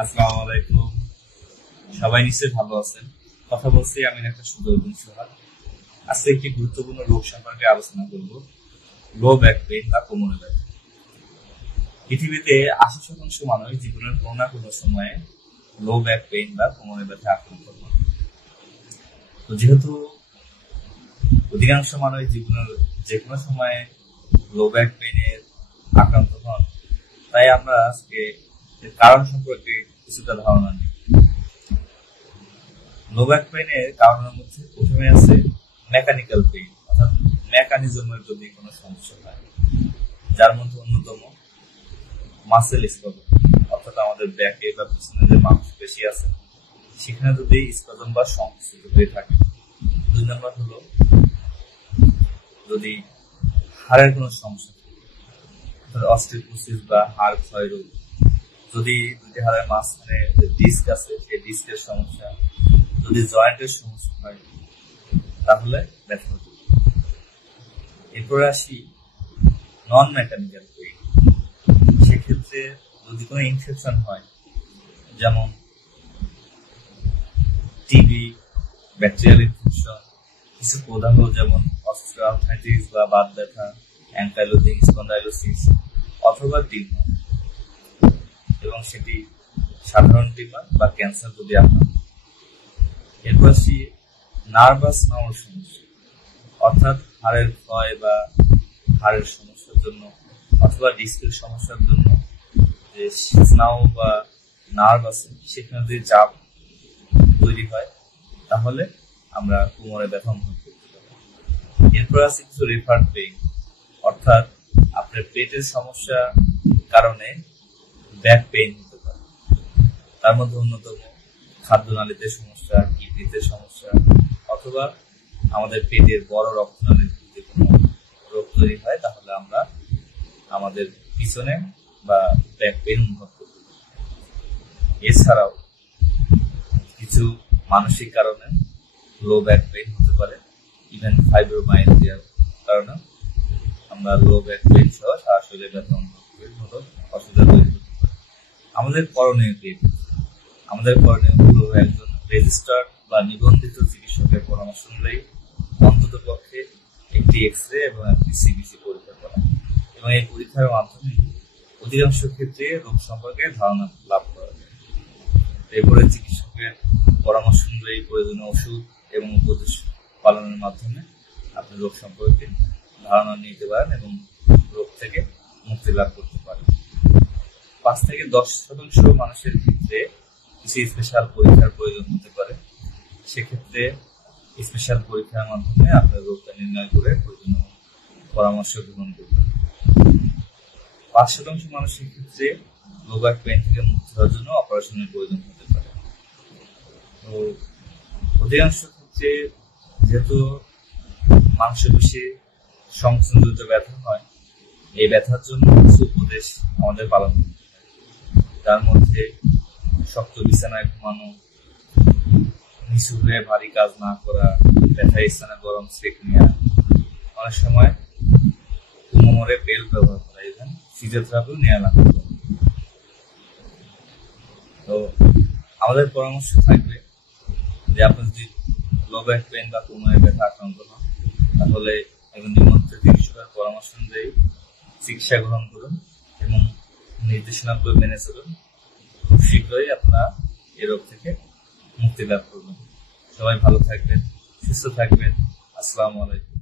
আসসালামু আলাইকুম। সবাই নিশ্চয়ই ভালো আছেন। কথা বলছি আমি একটা সুদর্শন সোহাগ। আজকে একটি গুরুত্বপূর্ণ রোগ সম্পর্কে আলোচনা করব, লো ব্যাক পেইন বা কোমরে ব্যথা। পৃথিবীতে ৮০% মানুষ জীবনের কোনো না কোনো সময়ে লো ব্যাক পেইন বা কোমরে ব্যথা আক্রান্ত হন। তো যেহেতু অধিকাংশ মানুষ জীবনের যে কোনো সময়ে লো ব্যাক পেইনের আক্রান্ত হন, তাই আমরা আজকে এর কারণ সম্পর্কে কিছুটা ধারণা নিই। লো ব্যাক পেইনের কারণের মধ্যে প্রথমে আছে মেকানিক্যাল পেইন, অর্থাৎ মেকানিজমের যদি কোনো সমস্যা হয়, যার মধ্যে অন্যতম মাসেল স্পাজম, অর্থাৎ আমাদের ব্যাকে বা পিছনে যে মাংসপেশি আছে সেখানে যদি স্পাজম বা সংকুচিত হয়ে থাকে। ২ নম্বর হলো যদি হাড়ের কোনো সমস্যা থাকে, অর্থাৎ অস্টিওপোরোসিস বা হাড় ক্ষয় রোগ, যদি দুটি হাড়ের মাঝখানে যে ডিস্ক আছে সেই ডিস্কের সমস্যা, যদি জয়েন্টের সমস্যা হয়, তাহলে ব্যথা হতে পারে। এরপরে আসি নন মেকানিক্যাল পেইন। সেক্ষেত্রে যদি কোনো ইনফেকশন হয়, যেমন টিবি, ব্যাকটেরিয়াল ইনফেকশন, কিছু প্রদাহ যেমন অস্টিওআর্থ্রাইটিস বা বাত ব্যথা, অ্যাঙ্কাইলোজিং স্পন্ডাইলোসিস অথবা টিউমার, এবং সেটি সাধারণ টিউমার বা ক্যান্সার যদি আপনার। এরপর আসি নার্ভাস নার্ভ সমস্যা, অর্থাৎ হাড়ের ক্ষয় বা হাড়ের সমস্যার জন্য অথবা ডিস্কের সমস্যার জন্য যে স্নায়ু বা নার্ভ আছে সেখানে যদি চাপ তৈরি হয়, তাহলে আমরা কোমরে ব্যথা অনুভব করতে পারি। এরপর আছে কিছু রেফার্ড পেইন, অর্থাৎ আপনার পেটের সমস্যা কারণে ব্যাক পেইন হতে পারে। তার মধ্যে অন্যতম খাদ্যনালীতে সমস্যা, কিডনিতে সমস্যা, অথবা আমাদের পেটের বড় রক্তনালীতে যদি কোনো রোগ তৈরি হয়, তাহলে আমরা আমাদের পিছনে বা ব্যাক পেইন অনুভব করতে পারি। এছাড়াও কিছু মানসিক কারণে লো ব্যাক পেইন হতে পারে, ইভেন ফাইব্রোমাইলজিয়ার কারণে আমরা লো ব্যাক পেইন সহ সারা শরীরে ব্যথা অনুভব করি, মতো অসুবিধা তৈরি হতে পারে। আমাদের করণীয় কি? আমাদের করণীয় হলো একজন রেজিস্টার্ড বা নিবন্ধিত চিকিৎসকের পরামর্শ অনুযায়ী অন্তত পক্ষে একটি এক্স-রে এবং একটি সিবিসি পরীক্ষা করা, এবং এই পরীক্ষার মাধ্যমে অধিকাংশ ক্ষেত্রে রোগ সম্পর্কে ধারণা লাভ করা যায়। এরপরে চিকিৎসকের পরামর্শ অনুযায়ী প্রয়োজনীয় ওষুধ এবং উপদেশ পালনের মাধ্যমে আপনি রোগ সম্পর্কে ধারণা নিতে পারেন এবং রোগ থেকে মুক্তি লাভ করতে পারেন। ৫ থেকে ১০% মানুষের ক্ষেত্রে কিছু স্পেশাল পরীক্ষার প্রয়োজন হতে পারে। সেক্ষেত্রে স্পেশাল পরীক্ষার মাধ্যমে আপনার রোগটা নির্ণয় করে প্রয়োজনীয় পরামর্শ গ্রহণ করবেন। ৫% মানুষের ক্ষেত্রে লো ব্যাক পেইন থেকে মুক্তি হওয়ার জন্য অপারেশনের প্রয়োজন হতে পারে। তো অধিকাংশ ক্ষেত্রে যেহেতু মাংসপেশি সংকুচনজনিত ব্যথা হয়, এই ব্যথার জন্য কিছু উপদেশ আমাদের পালন করতে হয়, যার মধ্যে শক্ত বিছানায় ঘুমানো, নিচু হয়ে ভারী কাজ না করা, ব্যথার স্থানে গরম সেক নেওয়া, অনেক সময় কোমরে বেল্ট ব্যবহার করা, ইভেন ফিজিওথেরাপিও নেওয়া লাগতে পারে। তো আমাদের পরামর্শ থাকবে যে আপনি যদি লো ব্যাক পেইন বা কোমরে ব্যথা আক্রান্ত হন, তাহলে একজন নিবন্ধিত চিকিৎসকের পরামর্শ অনুযায়ী চিকিৎসা গ্রহণ করুন এবং নির্দেশনাগুলো মেনে চলুন। খুব শীঘ্রই আপনারা এই রোগ থেকে মুক্তি লাভ করবেন। সবাই ভালো থাকবেন, সুস্থ থাকবেন। আসসালামু আলাইকুম।